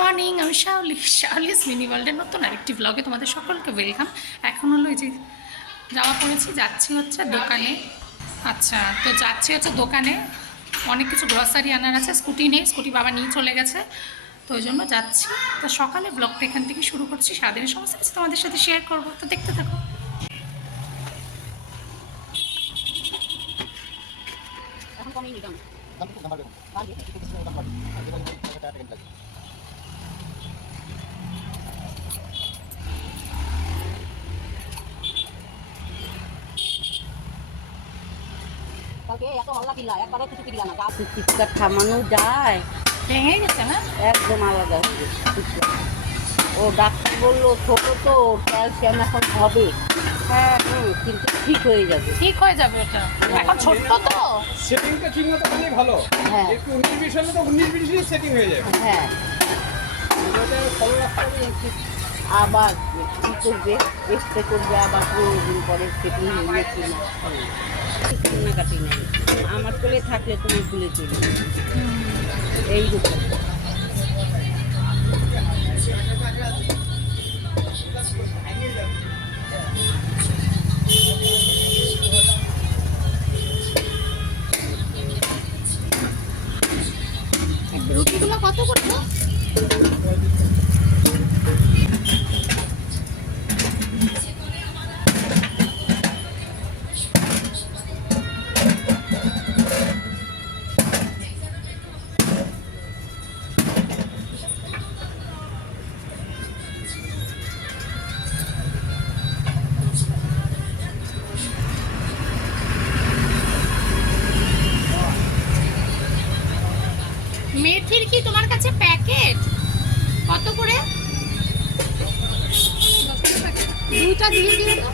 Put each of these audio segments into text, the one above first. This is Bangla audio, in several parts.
মর্নিং, আমি শাওলিস মিনি ওয়ার্ল্ডের নতুন আরেকটি ব্লগে তোমাদের সকলকে ওয়েলকাম। এখন হলো এই যে যাওয়া পড়েছি, যাচ্ছি হচ্ছে দোকানে। আচ্ছা, তো যাচ্ছি হচ্ছে দোকানে, অনেক কিছু গ্রসারি আনার আছে। স্কুটি নেই, স্কুটি বাবা নিয়ে চলে গেছে, তো ওই জন্য যাচ্ছি। তো সকালে ব্লগটা এখান থেকে শুরু করছি, সারাদিনের সমস্ত কিছু তোমাদের সাথে শেয়ার করবো, তো দেখতে থাকো। চিৎকার থামানো যায়? ভেঙে গেছে না? একদম আলাদা হয়ে গেছে। ও ডাক্তার বললো ছোট তো ক্যালসিয়াম এখন হবে। হ্যাঁ কিন্তু ঠিক হয়ে যাবে। ঠিক হয়ে যাবে, ওটা এখন ছোট্ট তো। সেটিংটা ঠিক মতো করলেই ভালো। হ্যাঁ একটু 19-20 হলে তো 19-20 সেটিং হয়ে যাবে। হ্যাঁ আবার কি করবে, এক্সরে করবে, আবার 15 দিন পরে সেটিং হয়ে কিনা কান্নাকাটি নেই। আমার কোলে থাকলে তুমি ভুলে চলে এইরকম। রুটিগুলো কত করছো? মেথির কি তোমার কাছে প্যাকেট কত করে? দুইটা দিয়ে দিও তো।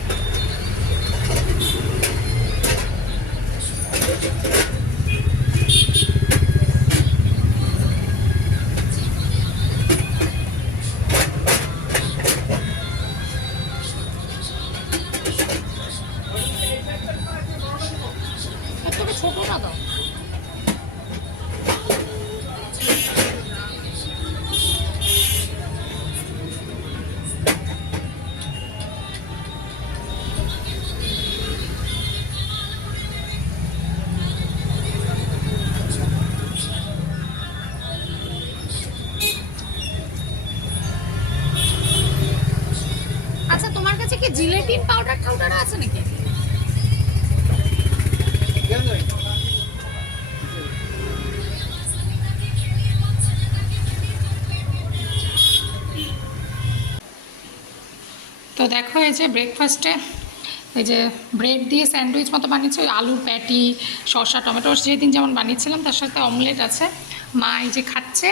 এত ছোট না তো। আচ্ছা, তোমার কাছে কি জিলেটিন পাউডার টাউডার আছে নাকি? তো দেখো, এই যে ব্রেকফাস্টে এই যে ব্রেড দিয়ে স্যান্ডউইচ মতো বানিয়েছি, ওই আলুর প্যাটি, শসা, টমেটো যেদিন যেমন বানিয়েছিলাম, তার সাথে অমলেট আছে। মা এই যে খাচ্ছে,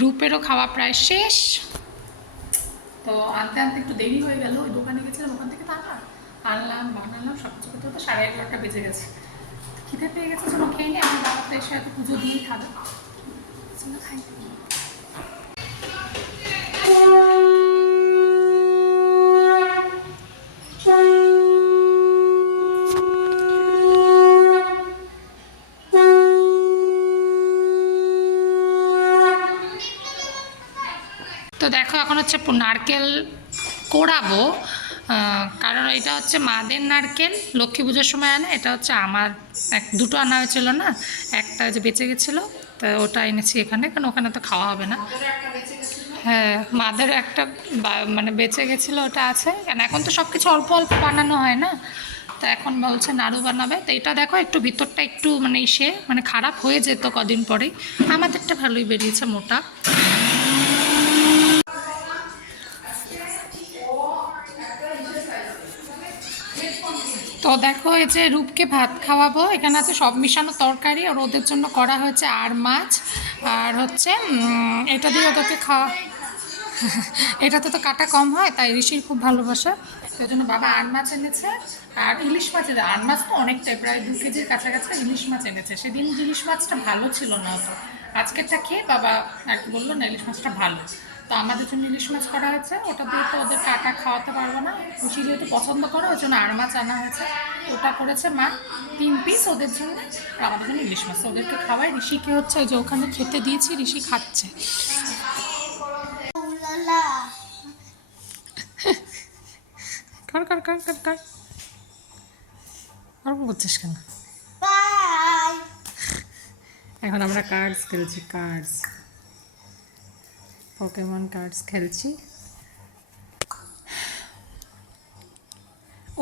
রূপেরও খাওয়া প্রায় শেষ। তো আনতে আনতে একটু দেরি হয়ে গেল, ওই দোকানে গেছিলাম, ওখান থেকে তারা আনলাম, বানালাম, সব কিছু করতে হতো 11:30 বেজে গেছে। খিদে পেয়ে গেছে, যেন খেয়ে নিই, আমার বাবা তো এসে এত পুজো দিয়েই খাবে, খাই। তো দেখো, এখন হচ্ছে নারকেল কোড়াবো, কারণ এটা হচ্ছে মাদের নারকেল, লক্ষ্মী পুজোর সময় আনে। এটা হচ্ছে আমার দুটো আনা হয়েছিল না, একটা যে বেঁচে গেছিলো, তো ওটা এনেছি এখানে, কারণ ওখানে তো খাওয়া হবে না। হ্যাঁ, মাদের একটা মানে বেঁচে গেছিলো, ওটা আছে। কারণ এখন তো সব কিছু অল্প অল্প বানানো হয় না, তো এখন বলছে নাড়ু বানাবে। তো এটা দেখো, একটু ভিতরটা একটু মানে খারাপ হয়ে যেত কদিন পরেই, আমাদেরটা ভালোই বেরিয়েছে, মোটা। তো দেখো, এই যে রূপকে ভাত খাওয়াবো, এখানে আছে সব মিশানো তরকারি, আর ওদের জন্য করা হয়েছে আর মাছ, আর হচ্ছে এটা দিয়ে ওদেরকে খাওয়া। এটাতে তো কাটা কম হয়, তাই ঋষির খুব ভালোবাসা, সেই জন্য বাবা আর মাছ এনেছে। আর ইলিশ মাছের, আর মাছ তো অনেকটাই, প্রায় 2 কেজির কাছাকাছি ইলিশ মাছ এনেছে। সেদিন ইলিশ মাছটা ভালো ছিল না, তো আজকেরটা খেয়ে বাবা আর কি বললো, না ইলিশ মাছটা ভালো। তো আমাদের জন্য ইলিশ মাছ করা হয়েছে, ওটা দিয়ে তো ওদের কাটা খাওয়াতে পারবো না, খুশি যেহেতু পছন্দ করে, ওই জন্য আর মাছ আনা হয়েছে। ওটা করেছে মা 3 পিস ওদের জন্য, আর আমাদের জন্য ইলিশ মাছ। ওদেরকে খাওয়াই, ঋষিকে হচ্ছে ওই যে ওখানে খেতে দিয়েছি, ঋষি খাচ্ছে। কর কর কর ওরকম করছিস কেন? এখন আমরা কার্ডস খেলছি, কার্ডস, পোকেমন কার্ডস খেলছি।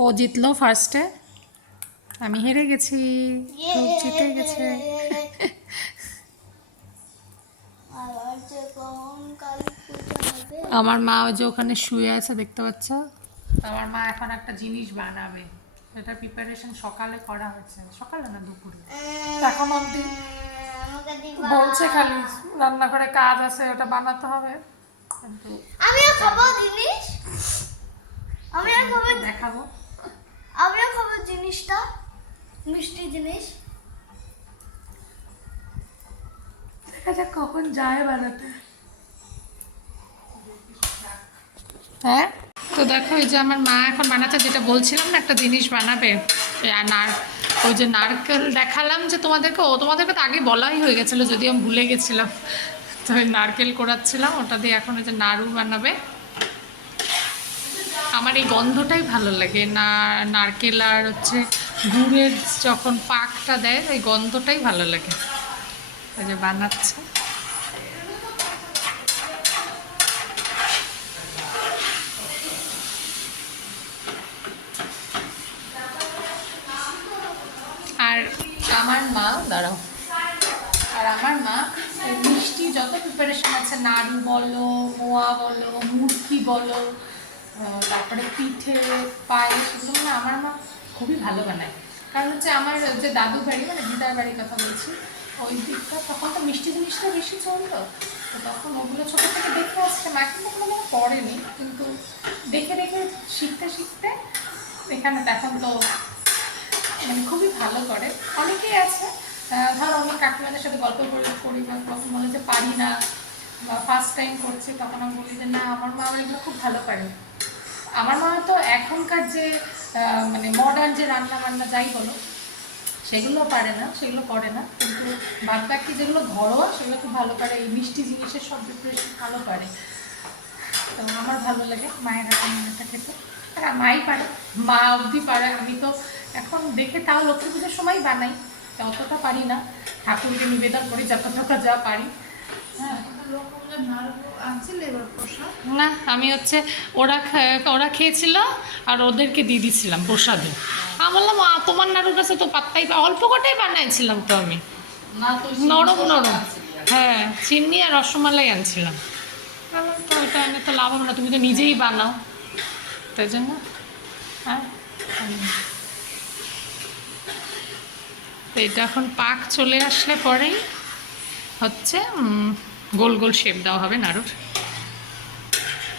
ও জিতলো ফার্স্টে, আমি হেরে গেছি, রূপ জিতে গেছে। আমার মা ওই যে ওখানে শুয়ে আছে দেখতে পাচ্ছ, আমার মা এখন একটা জিনিস বানাবে, সেটা প্রিপারেশন সকালে করা হয়েছে, সকালে না দুপুরে, এখন অবধি বলছে খালি রান্নাঘরে কাজ আছে ওটা বানাতে হবে, কিন্তু আমিও খাবো জিনিস, আমিও খাবো, দেখাবো। আমিও খাবো জিনিসটা, মিষ্টি জিনিস। দেখা যাক কখন যায় বানাতে। হ্যাঁ, তো দেখো এই যে আমার মা এখন বানাতে, যেটা বলছিলাম না একটা জিনিস বানাবে, ওই যে নারকেল দেখালাম যে তোমাদেরকে, তোমাদেরকে তো আগে বলাই হয়ে গেছিলো, যদি আমি ভুলে গেছিলাম, তো ওই নারকেল কোড়াচ্ছিলাম, ওটা দিয়ে এখন ওই যে নাড়ু বানাবে। আমার এই গন্ধটাই ভালো লাগে, নারকেল আর হচ্ছে গুড়ের যখন পাকটা দেয় ওই গন্ধটাই ভালো লাগে। ওই যে বানাচ্ছে, আর আমার মা দাঁড়াও, আর আমার মা মিষ্টি যত প্রিপারেশন আছে, নাড়ু বলো, মোয়া বলো, মুরকি বলো, তারপরে পিঠে, পায়েস, এগুলো না আমার মা খুবই ভালো বানায়। কারণ হচ্ছে আমার যে দাদু বাড়ি, মানে দিদার বাড়ির কথা বলছি, ওই দিকটা তখন তো মিষ্টি জিনিসটা বেশি চলতো, তো তখন ওগুলো ছোটো থেকে দেখে আসছে, মা কিন্তু কোনো পড়েনি, কিন্তু দেখে দেখে শিখতে শিখতে এখানে এখন তো মানে খুবই ভালো করে। অনেকেই আছে, ধরো আমি কাকিমাদের সাথে গল্প করি বা তখন মনে যে পারি না বা ফার্স্ট টাইম করছি, তখন আমি বলি যে না আমার মা এগুলো খুব ভালো পারে। আমার মা তো এখনকার যে মানে মডার্ন যে রান্না বান্না যাই বলো সেগুলো পারে না, সেগুলো করে না, কিন্তু বাদ বাকি যেগুলো ঘরোয়া সেগুলো খুব ভালো পারে, এই মিষ্টি জিনিসের সব প্রিপারেশন ভালো পারে। তো আমার ভালো লাগে মায়ের রান্নাটা খেতে, আর মাই পারে, মা অবধি পারে। আমি তো এখন দেখে তাও লক্ষ্মী পুজোর সময় বানাই, অতটা পারি না, ঠাকুরকে নিবেদন করি যতটা যা পারি। হ্যাঁ, না আমি হচ্ছে ওরা খেয়েছিল আর ওদেরকে দিয়ে দিয়েছিলাম প্রসাদে। আমি বললাম তোমার নাড়ুর কাছে তো পাত্তাই, অল্প কটাই বানাইছিলাম তো আমি, নরম নরম। হ্যাঁ, চিনি আর রসমালাই আনছিলাম, তো ওটা এনে তো লাভ হবে না, তুমি তো নিজেই বানাও, তাই জন্য। হ্যাঁ, তো এটা এখন পাক চলে আসলে পরেই হচ্ছে গোল গোল শেপ দেওয়া হবে নাড়ুর।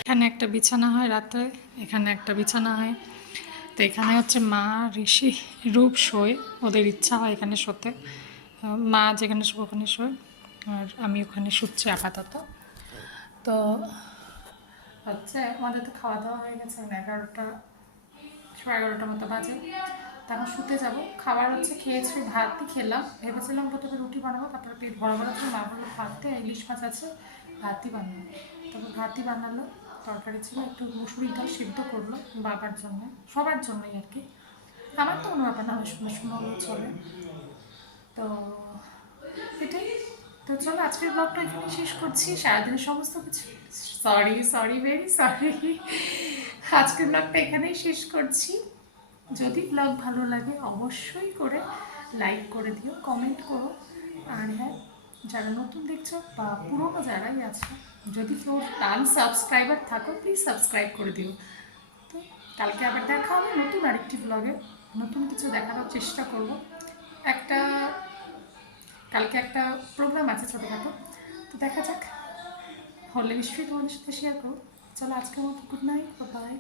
এখানে একটা বিছানা হয় রাত্রে, এখানে একটা বিছানা হয়, তো এখানে হচ্ছে মা, ঋষি, রূপ শোয়, ওদের ইচ্ছা হয় এখানে শোতে, মা যেখানে শোয় ওখানে শোয়, আর আমি ওখানে শুচ্ছি আপাতত। তো হচ্ছে আমাদের তো খাওয়া দাওয়া হয়ে গেছে, 11টা 11:30 মতো বাজে, তারপর শুতে যাব। খাবার হচ্ছে খেয়েছি, ভাতই খেলাম, ভেবেছিলাম প্রথমে রুটি বানাবো, তারপরে পেট ভরা ভরা ছিল, মা বললো ভাততে ইলিশ মাছ আছে ভাতই বানাবো, তারপর ভাতই বানালো, তরকারি ছিল, একটু মুসুরির ডাল সিদ্ধ করলো বাবার জন্য, সবার জন্যই আর কি, আমার তো কোনো ব্যাপার না, শুনো চলে। তো এটাই, তো চলো আজকের ব্লগটা এখানে শেষ করছি, সারাদিনের সমস্ত কিছু, সরি ভেরি সরি, আজকের ব্লগটা এখানেই শেষ করছি। যদি ব্লগ ভালো লাগে অবশ্যই করে লাইক করে দিও, কমেন্ট করো, আর হ্যাঁ যারা নতুন দেখছো বা পুরোনো যারাই আছে, যদি কেউ আনসাবস্ক্রাইবার থাকো প্লিজ সাবস্ক্রাইব করে দিও। তো কালকে আবার দেখা হবে নতুন আরেকটি ব্লগে, নতুন কিছু দেখানোর চেষ্টা করব। কালকে একটা প্রোগ্রাম আছে ছোটোখাটো, তো দেখা যাক, হলে নিশ্চয়ই তোমাদের সাথে শেয়ার করো। চলো আজকের মতো গুড নাইট, বাই।